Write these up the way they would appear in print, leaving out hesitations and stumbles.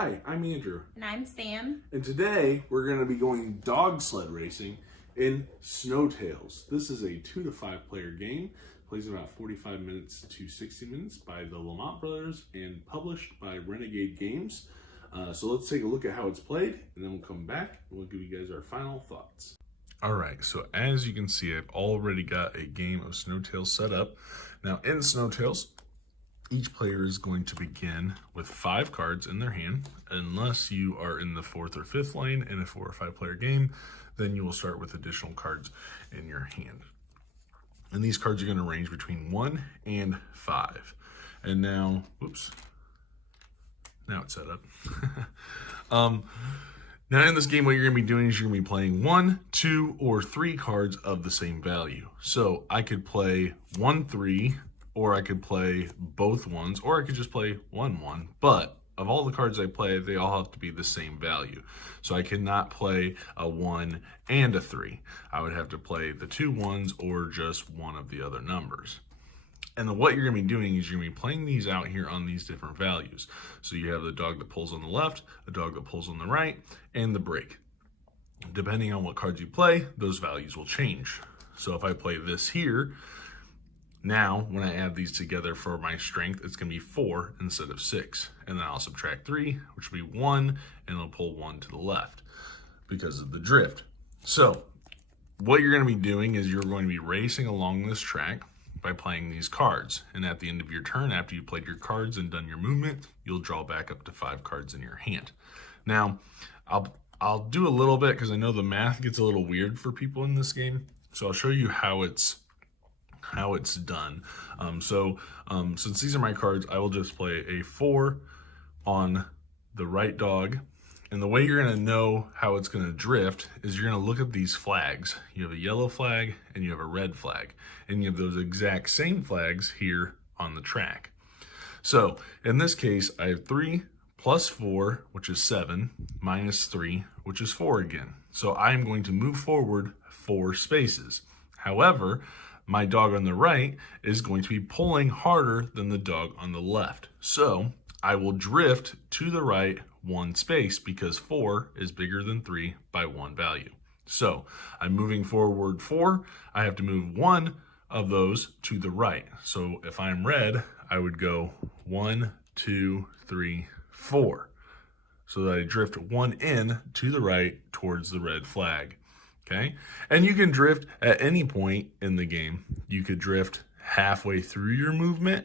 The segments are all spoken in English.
Hi, I'm Andrew. And I'm Sam. And today we're going to be going dog sled racing in Snowtails. This is a 2 to 5 player game. Plays in about 45 minutes to 60 minutes by the Lamont Brothers and published by Renegade Games. So let's take a look at how it's played, and then we'll come back and we'll give you guys our final thoughts. All right, so as you can see, I've already got a game of Snowtails set up. Now in Snowtails, each player is going to begin with 5 cards in their hand. Unless you are in the 4th or 5th lane in a 4 or 5 player game, then you will start with additional cards in your hand. And these cards are going to range between 1 and 5. And now, oops, now it's set up. Now in this game, what you're going to be doing is you're going to be playing 1, 2, or 3 cards of the same value. So I could play 1, 3, or I could play both ones, or I could just play 1, 1. But of all the cards I play, they all have to be the same value. So I cannot play a 1 and a 3. I would have to play the 2 1s or just one of the other numbers. And then what you're going to be doing is you're going to be playing these out here on these different values. So you have the dog that pulls on the left, the dog that pulls on the right, and the break. Depending on what cards you play, those values will change. So if I play this here, now when I add these together for my strength, it's going to be 4 instead of 6. And then I'll subtract 3, which will be 1, and it'll pull 1 to the left because of the drift. So what you're going to be doing is you're going to be racing along this track by playing these cards. And at the end of your turn, after you've played your cards and done your movement, you'll draw back up to 5 cards in your hand. Now, I'll do a little bit because I know the math gets a little weird for people in this game. So I'll show you how it's done. Since these are my cards, I will just play a 4 on the right dog. And the way you're going to know how it's going to drift is you're going to look at these flags. You have a yellow flag and you have a red flag. And you have those exact same flags here on the track. So in this case, I have 3 plus 4, which is 7, minus 3, which is 4 again. So I'm going to move forward 4 spaces. However, my dog on the right is going to be pulling harder than the dog on the left. So I will drift to the right 1 space because 4 is bigger than 3 by 1 value. So I'm moving forward 4. I have to move 1 of those to the right. So if I'm red, I would go 1, 2, 3, 4. So that I drift 1 in to the right towards the red flag. Okay, and you can drift at any point in the game. You could drift halfway through your movement,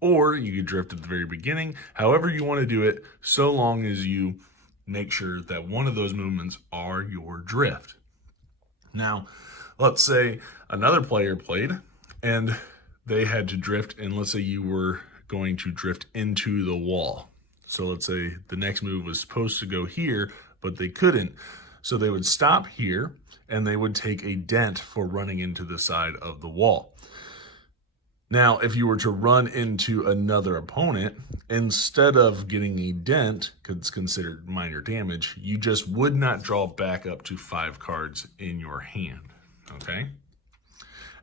or you could drift at the very beginning. However you want to do it, so long as you make sure that one of those movements are your drift. Now, let's say another player played and they had to drift, and let's say you were going to drift into the wall. So let's say the next move was supposed to go here, but they couldn't. So they would stop here and they would take a dent for running into the side of the wall. Now, if you were to run into another opponent, instead of getting a dent, because it's considered minor damage, you just would not draw back up to 5 cards in your hand, okay?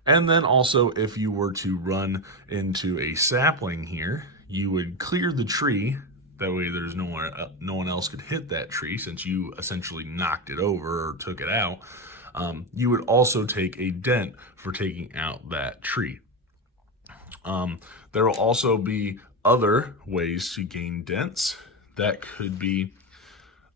And then also, if you were to run into a sapling here, you would clear the tree. That way there's no one else could hit that tree since you essentially knocked it over or took it out. You would also take a dent for taking out that tree. There will also be other ways to gain dents. That could be,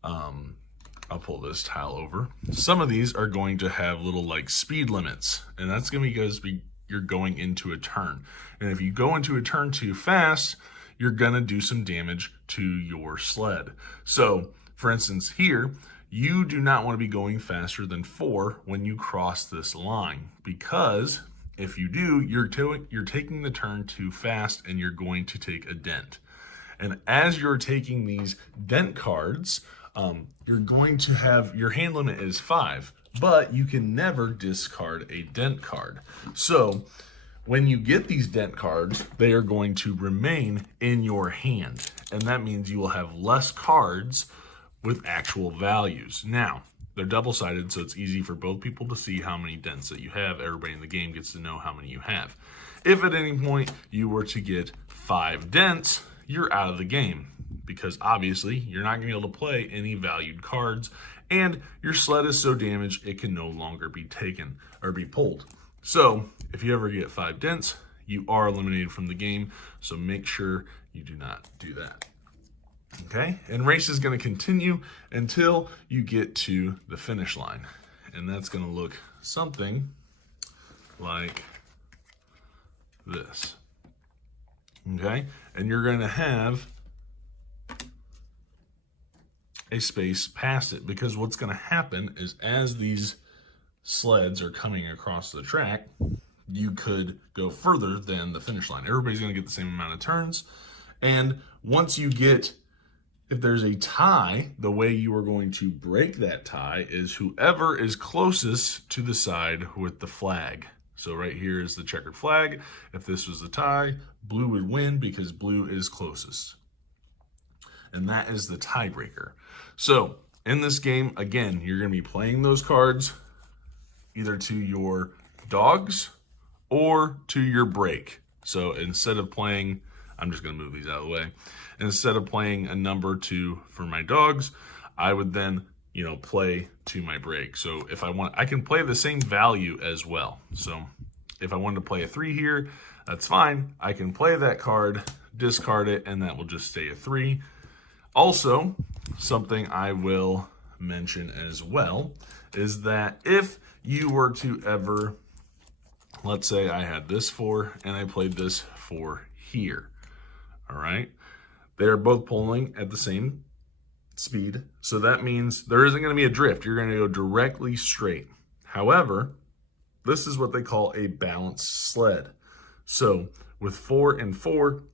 I'll pull this tile over. Some of these are going to have little like speed limits, and that's going to be because you're going into a turn. And if you go into a turn too fast, you're going to do some damage to your sled. So, for instance, here, you do not want to be going faster than 4 when you cross this line, because if you do, you're taking the turn too fast and you're going to take a dent. And as you're taking these dent cards, you're going to have, your hand limit is 5, but you can never discard a dent card. So when you get these dent cards, they are going to remain in your hand. And that means you will have less cards with actual values. Now, they're double-sided, so it's easy for both people to see how many dents that you have. Everybody in the game gets to know how many you have. If at any point you were to get 5 dents, you're out of the game. because obviously you're not going to be able to play any valued cards, and your sled is so damaged it can no longer be taken or be pulled. So if you ever get 5 dents, you are eliminated from the game, so make sure you do not do that. Okay, and race is going to continue until you get to the finish line, and that's going to look something like this. Okay, and you're going to have a space past it, because what's going to happen is as these sleds are coming across the track, you could go further than the finish line. Everybody's going to get the same amount of turns, and once you get, if there's a tie, the way you are going to break that tie is whoever is closest to the side with the flag. So right here is the checkered flag. If this was a tie, blue would win because blue is closest. And that is the tiebreaker. So in this game, again, you're going to be playing those cards either to your dogs or to your break. So instead of playing, I'm just going to move these out of the way. Instead of playing a number 2 for my dogs, I would then, play to my break. So if I want, I can play the same value as well. So if I wanted to play a 3 here, that's fine. I can play that card, discard it, and that will just stay a 3. Also, something I will mention as well is that if you were to ever, let's say I had this 4 and I played this 4 here, all right? They're both pulling at the same speed, so that means there isn't going to be a drift. You're going to go directly straight. However, this is what they call a balanced sled. So with 4 and 4,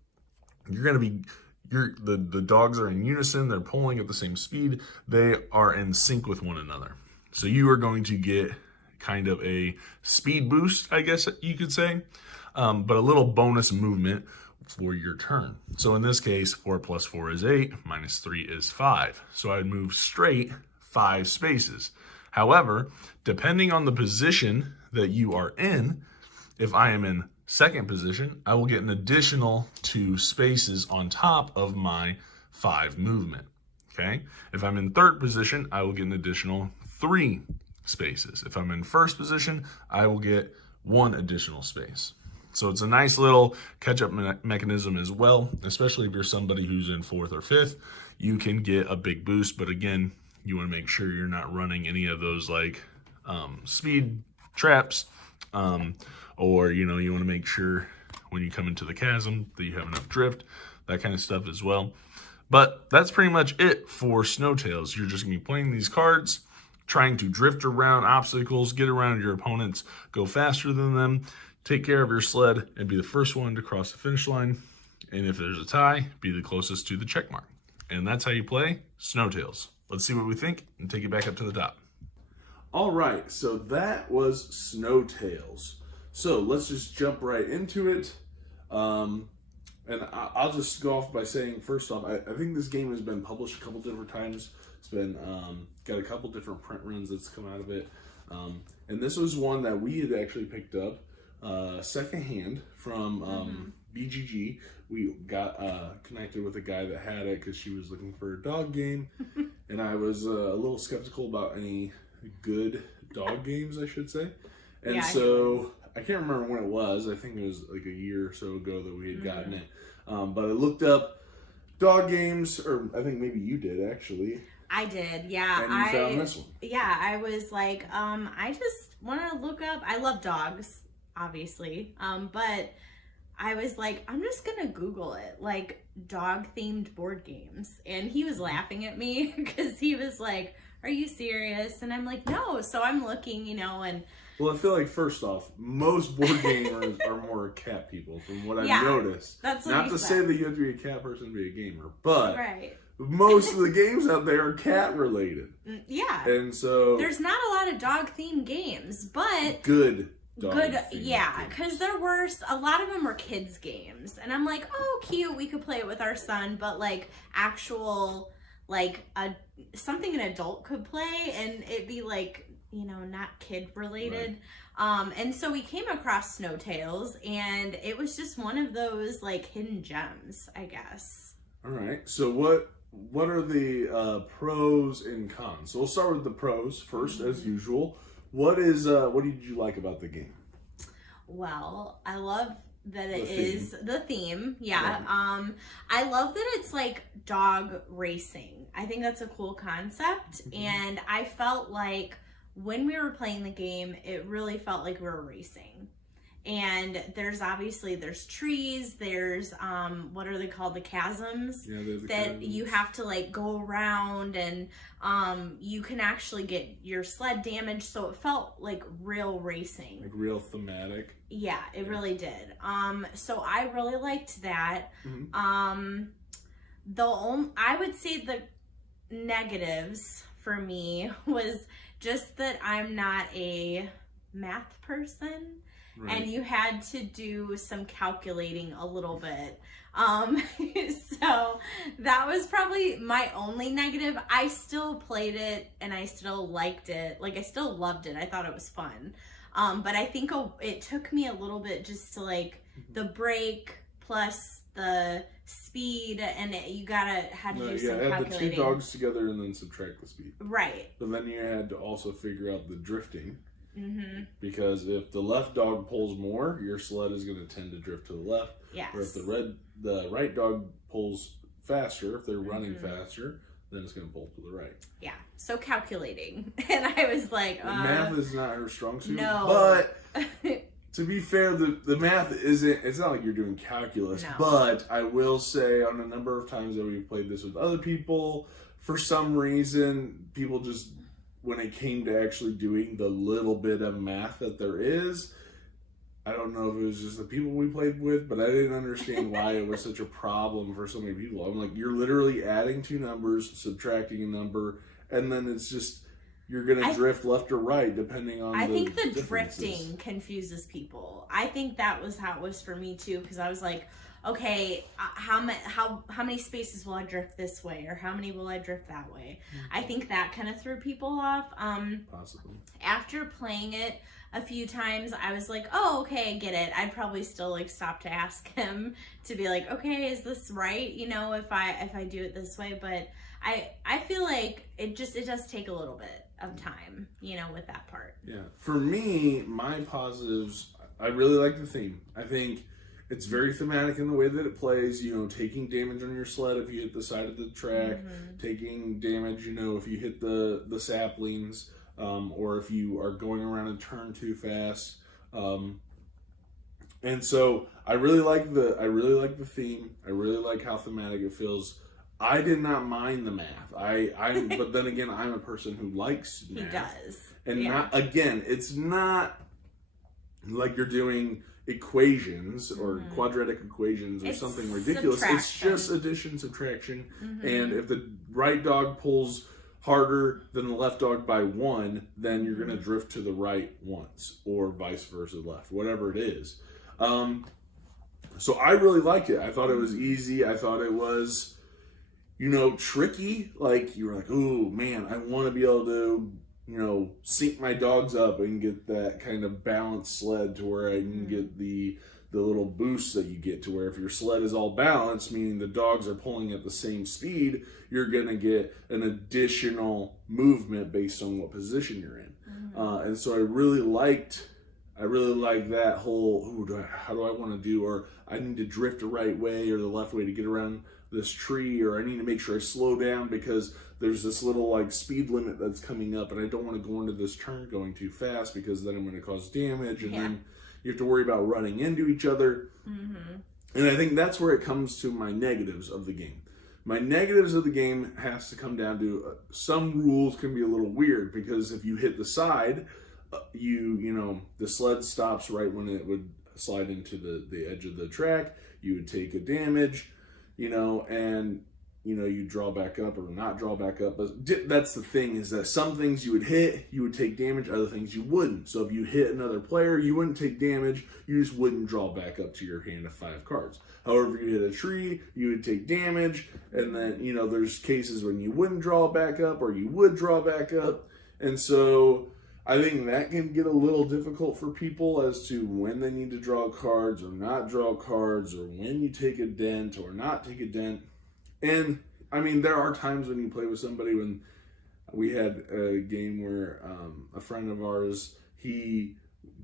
you're going to be, the dogs are in unison. They're pulling at the same speed. They are in sync with one another. So you are going to get kind of a speed boost, I guess you could say, but a little bonus movement for your turn. So in this case, 4 plus 4 is 8, minus 3 is 5. So I'd move straight 5 spaces. However, depending on the position that you are in, if I am in second position, I will get an additional 2 spaces on top of my 5 movement. Okay? If I'm in third position, I will get an additional 3 spaces. If I'm in first position, I will get 1 additional space. So it's a nice little catch-up mechanism as well, especially if you're somebody who's in 4th or 5th. You can get a big boost, but again, you want to make sure you're not running any of those like speed traps, or you want to make sure when you come into the chasm that you have enough drift, that kind of stuff as well. But that's pretty much it for Snowtails. You're just going to be playing these cards, trying to drift around obstacles, get around your opponents, go faster than them, take care of your sled, and be the first one to cross the finish line. And if there's a tie, be the closest to the check mark. And that's how you play Snowtails. Let's see what we think and take it back up to the top. All right, so that was Snowtails. So let's just jump right into it. And I'll just go off by saying, first off, I think this game has been published a couple different times. It's been got a couple different print runs that's come out of it. And this was one that we had actually picked up secondhand from BGG. We got connected with a guy that had it because she was looking for a dog game. And I was a little skeptical about any good dog games, I should say. And yeah, so I can't remember when it was. I think it was like a year or so ago that we had gotten it. But I looked up dog games, or I think maybe you did actually. I did, yeah. And you found this one. Yeah, I was like, I just want to look up. I love dogs, obviously, but I was like, I'm just gonna Google it, like dog-themed board games. And he was laughing at me because he was like, "Are you serious?" And I'm like, "No." So I'm looking, and. Well, I feel like first off, most board gamers are more cat people, from what I've noticed. That's what Not to say that you have to be a cat person to be a gamer, but most of the games out there are cat related. Yeah. And so there's not a lot of dog themed games, but good dog yeah, because there were a lot of them were kids games, and I'm like, oh, cute, we could play it with our son, but like actual like something an adult could play, and it'd be like, not kid related. Right. And so we came across Snowtails, and it was just one of those like hidden gems, I guess. All right. So what are the pros and cons? So we'll start with the pros first, as usual. What did you like about the game? Well, I love that it The is the theme. Yeah. Right. I love that it's like dog racing. I think that's a cool concept. And I felt like when we were playing the game, it really felt like we were racing. And there's trees, there's what are they called, the chasms, Yeah, the that chasms. you have to like go around, and you can actually get your sled damaged, so it felt like real racing. Like real thematic. Yeah, it really did. So I really liked that. Mhm. I would say the negatives for me was just that I'm not a math person. Right. And you had to do some calculating a little bit. So that was probably my only negative. I still played it and I still liked it. Like, I still loved it. I thought it was fun. But I think it took me a little bit just to like the break plus the speed, and you had to do some add the calculating. two dogs together and then subtract the speed. Right. But then you had to also figure out the drifting. Mm-hmm. Because if the left dog pulls more, your sled is going to tend to drift to the left. Yes. Or if the right dog pulls faster, if they're running Mm-hmm. faster, then it's going to pull to the right. Yeah. So calculating, and I was like, Math is not her strong suit. no. But to be fair, the math isn't. It's not like you're doing calculus. No. But I will say, on a number of times that we've played this with other people, for some reason, people just, when it came to actually doing the little bit of math that there is, I don't know if it was just the people we played with, but I didn't understand why it was such a problem for so many people. I'm like, you're literally adding two numbers, subtracting a number, and then it's just, you're going to drift left or right depending on I the think the differences. drifting confuses people. I think that was how it was for me too, because I was like, okay, how many spaces will I drift this way, or how many will I drift that way? I think that kind of threw people off. Possibly. After playing it a few times, I was like, oh, okay, I get it. I'd probably still like stop to ask him to be like, okay, is this right? You know, if I do it this way. But I feel like it does take a little bit of time, you know, with that part. Yeah. For me, my positives, I really like the theme. I think it's very thematic in the way that it plays, you know, taking damage on your sled if you hit the side of the track, taking damage, you know, if you hit the saplings, or if you are going around a turn too fast. And so I really like the theme. I really like how thematic it feels. I did not mind the math. But then again, I'm a person who likes math. He does. And Yeah. it's not like you're doing equations or quadratic equations or It's something ridiculous. It's subtraction. just addition, subtraction. And if the right dog pulls harder than the left dog by one, then you're going to drift to the right once, or vice versa, left, whatever it is. So I really liked it. I thought it was easy. I thought it was, you know, tricky. Like, you were like, oh man, I want to be able to, you know, sync my dogs up and get that kind of balanced sled to where I can get the little boost that you get, to where if your sled is all balanced, meaning the dogs are pulling at the same speed, you're going to get an additional movement based on what position you're in. And so I really liked that whole, how do I want to do, or I need to drift the right way or the left way to get around this tree, or I need to make sure I slow down because there's this little like speed limit that's coming up and I don't want to go into this turn going too fast because then I'm going to cause damage, and then you have to worry about running into each other. And I think that's where it comes to my negatives of the game. My negatives of the game has to come down to some rules can be a little weird, because if you hit the side, you know, the sled stops right when it would slide into the edge of the track. You would take a damage, you know, and you know, you draw back up or not draw back up. But that's the thing, is that some things you would hit, you would take damage, other things you wouldn't. So if you hit another player, you wouldn't take damage, you just wouldn't draw back up to your hand of 5 cards. However, if you hit a tree, you would take damage, and then, you know, there's cases when you wouldn't draw back up or you would draw back up. And so I think that can get a little difficult for people as to when they need to draw cards or not draw cards, or when you take a dent or not take a dent. And I mean, there are times when you play with somebody. When we had a game where a friend of ours, he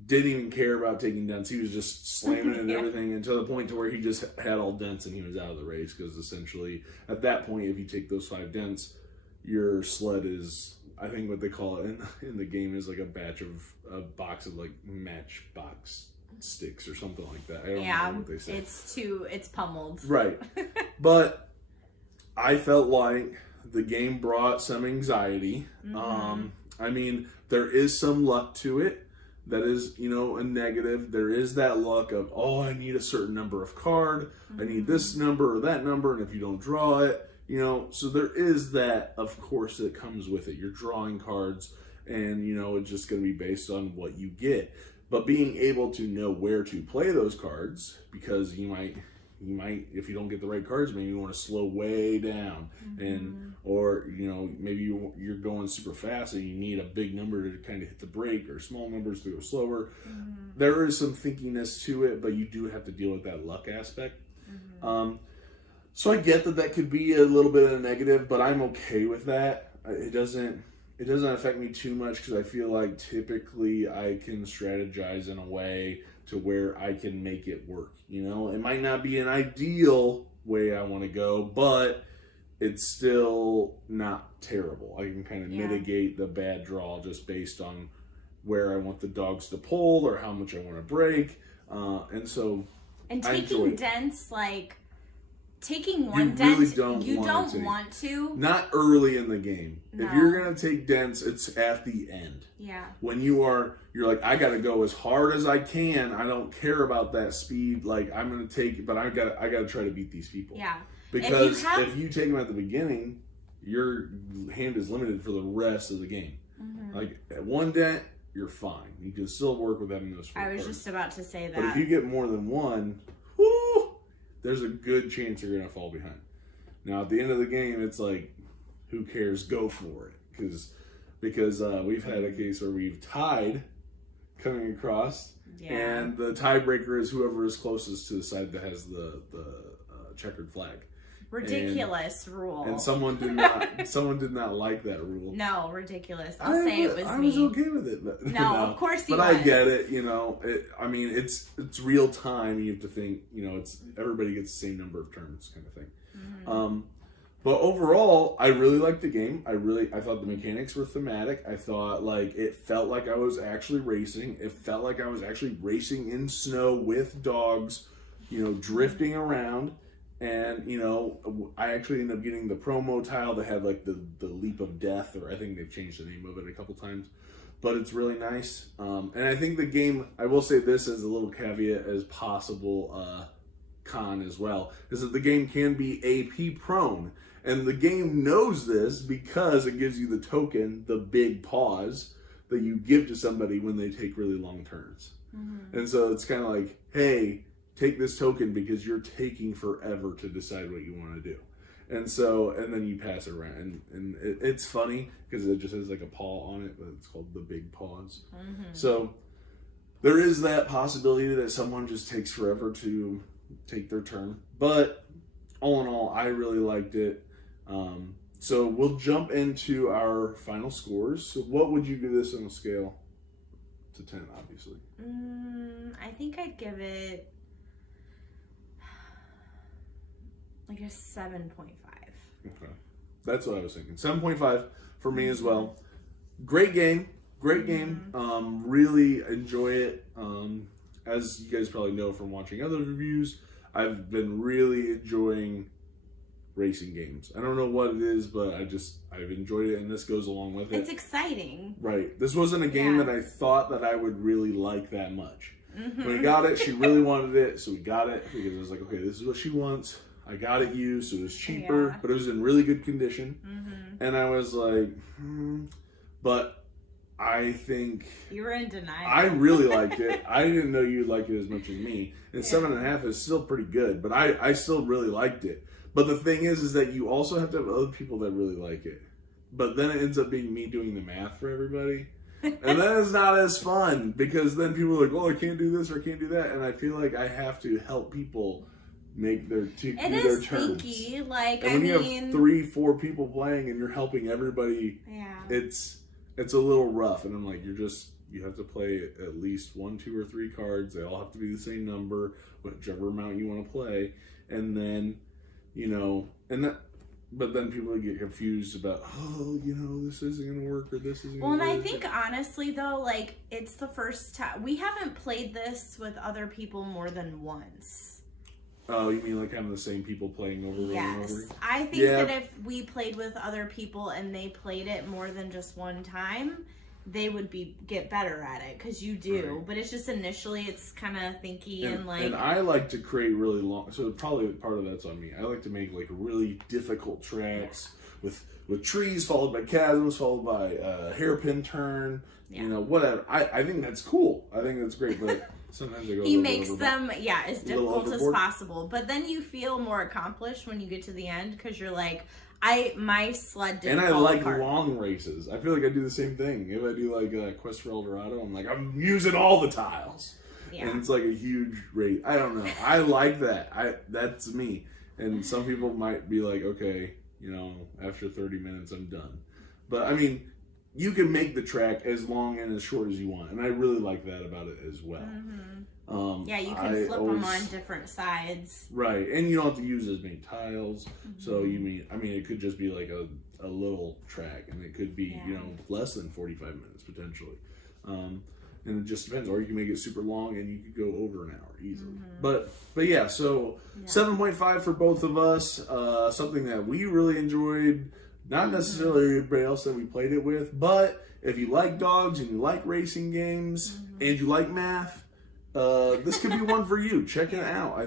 didn't even care about taking dents. He was just slamming it and Yeah. everything, and to the point to where he just had all dents and he was out of the race, because essentially at that point, if you take those 5 dents, your sled is, I think what they call it in the game is like a box of like Matchbox sticks or something like that. I don't know what they say. It's pummeled. Right. But I felt like the game brought some anxiety. I mean, there is some luck to it. That is, you know, a negative. There is that luck of, oh, I need a certain number of card. I need this number or that number. And if you don't draw it, you know, so there is that, of course, that comes with it. You're drawing cards, and, you know, it's just going to be based on what you get. But being able to know where to play those cards, because you might, if you don't get the right cards, maybe you want to slow way down, and or, you know, maybe you're going super fast and you need a big number to kind of hit the brake, or small numbers to go slower. There is some thinkiness to it, but you do have to deal with that luck aspect. So I get that could be a little bit of a negative, but I'm okay with that. It doesn't affect me too much, because I feel like typically I can strategize in a way to where I can make it work. You know, it might not be an ideal way I want to go, but it's still not terrible. I can kind of mitigate the bad draw just based on where I want the dogs to pull or how much I want to break. And taking dents, like taking one You dent, really don't you want don't to. want to. not early in the game. No. If you're gonna take dents, it's at the end. Yeah. When you're like, I gotta go as hard as I can. I don't care about that speed. Like, I'm gonna take, but I gotta try to beat these people. Yeah. Because if you take them at the beginning, your hand is limited for the rest of the game. Like, at one dent, you're fine. You can still work with having those 4 I was cards. just about to say that. But if you get more than one, whoo, there's a good chance you're gonna fall behind. Now at the end of the game, it's like, who cares? Go for it, because we've had a case where we've tied coming across, and the tiebreaker is whoever is closest to the side that has the checkered flag. Ridiculous rule. And someone did not like that rule. No, ridiculous. I'll say it was me. I was okay with it. But, No, of course you But was. I get it, you know. I mean, it's real time. You have to think, you know, it's everybody gets the same number of turns kind of thing. But overall, I really liked the game. I thought the mechanics were thematic. I thought, like, it felt like I was actually racing. It felt like I was actually racing in snow with dogs, you know, drifting around. And, you know, I actually ended up getting the promo tile that had, like, the leap of death, or I think they've changed the name of it a couple times. But it's really nice. And I think the game, I will say this as a little caveat, as possible con as well, is that the game can be AP prone. And the game knows this because it gives you the token, the big pause, that you give to somebody when they take really long turns. And so it's kind of like, hey, take this token because you're taking forever to decide what you want to do. And then you pass it around. And it's funny because it just has like a paw on it, but it's called the big pause. So there is that possibility that someone just takes forever to take their turn. But all in all, I really liked it. So we'll jump into our final scores. So what would you give this on a scale to 10, obviously? I think I'd give it like a 7.5. Okay. That's what I was thinking. 7.5 for me as well. Great game. Great game. Really enjoy it. As you guys probably know from watching other reviews, I've been really enjoying racing games. I don't know what it is, but I've enjoyed it, and this goes along with it. It's exciting. Right. This wasn't a game that I thought that I would really like that much. When we got it, she really wanted it, so we got it because it was like, okay, this is what she wants. I got it used, so it was cheaper, but it was in really good condition. And I was like, but I think You were in denial. I really liked it. I didn't know you'd like it as much as me. And 7.5 is still pretty good, but I still really liked it. But the thing is that you also have to have other people that really like it. But then it ends up being me doing the math for everybody. And then it's not as fun because then people are like, oh, I can't do this or I can't do that. And I feel like I have to help people make their do It their is turns. stinky. Like, And I when you mean, have 3-4 people playing and you're helping everybody, yeah. it's a little rough. And I'm like, you have to play at least 1, 2, or 3 cards. They all have to be the same number, whichever amount you want to play. And then, but then people get confused about, this isn't going to work or this isn't Well, going and to I work. think honestly though, like, it's the first time we haven't played this with other people more than once. Oh, you mean like having the same people playing over and over Yes, again? I think Yeah. that if we played with other people and they played it more than just one time, they would get better at it, because you do. Right. But it's just initially it's kind of thinky and like. And I like to create really long. So probably part of that's on me. I like to make like really difficult tracks with trees followed by chasms followed by a hairpin turn. Yeah. Whatever. I think that's cool. I think that's great. But sometimes I go. He a little makes overboard. them, as A little difficult as overboard. possible. But then you feel more accomplished when you get to the end, because you're like, my sled didn't And I fall like apart. long races. I feel like I do the same thing. If I do like Quest for El Dorado, I'm like, I'm using all the tiles. Yeah. And it's like a huge race. I don't know. I like that. That's me. And some people might be like, okay, after 30 minutes, I'm done. But I mean, you can make the track as long and as short as you want. And I really like that about it as well. Yeah, you can flip them on different sides. Right, and you don't have to use as many tiles. So Mm-hmm. it could just be like a little track, and it could be Yeah. less than 45 minutes potentially. And it just depends, or you can make it super long and you could go over an hour easily. Mm-hmm. But yeah, so 7.5 for both of us. Something that we really enjoyed. Not necessarily everybody else that we played it with, but if you like dogs and you like racing games and you like math, this could be one for you. Check it out. I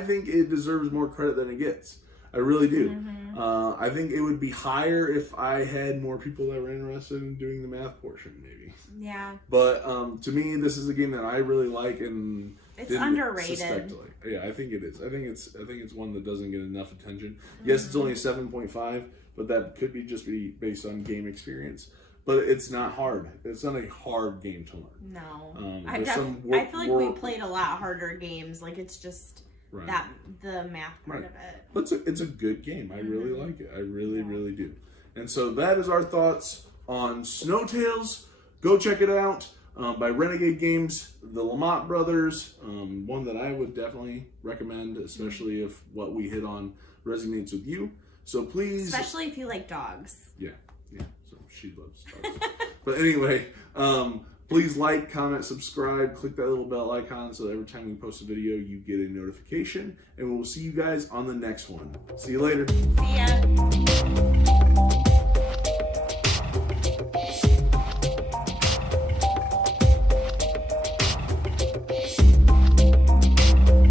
think it deserves more credit than it gets. I really do. I think it would be higher if I had more people that were interested in doing the math portion, maybe. Yeah. But to me, this is a game that I really like, and It's didn't underrated. suspect to like. Yeah, I think it is. I think it's one that doesn't get enough attention. Yes, it's only a 7.5, but that could be based on game experience. But it's not hard. It's not a hard game to learn. No. I I feel like we played a lot harder games. Like, it's just Right. the math part Right. of it. But it's a good game. I really like it. I really, really do. And so that is our thoughts on Snowtails. Go check it out by Renegade Games, the Lamont Brothers. One that I would definitely recommend, especially if what we hit on resonates with you. So please... Especially if you like dogs. Yeah. So she loves dogs. But anyway, please like, comment, subscribe, click that little bell icon so that every time we post a video, you get a notification. And we'll see you guys on the next one. See you later. See ya.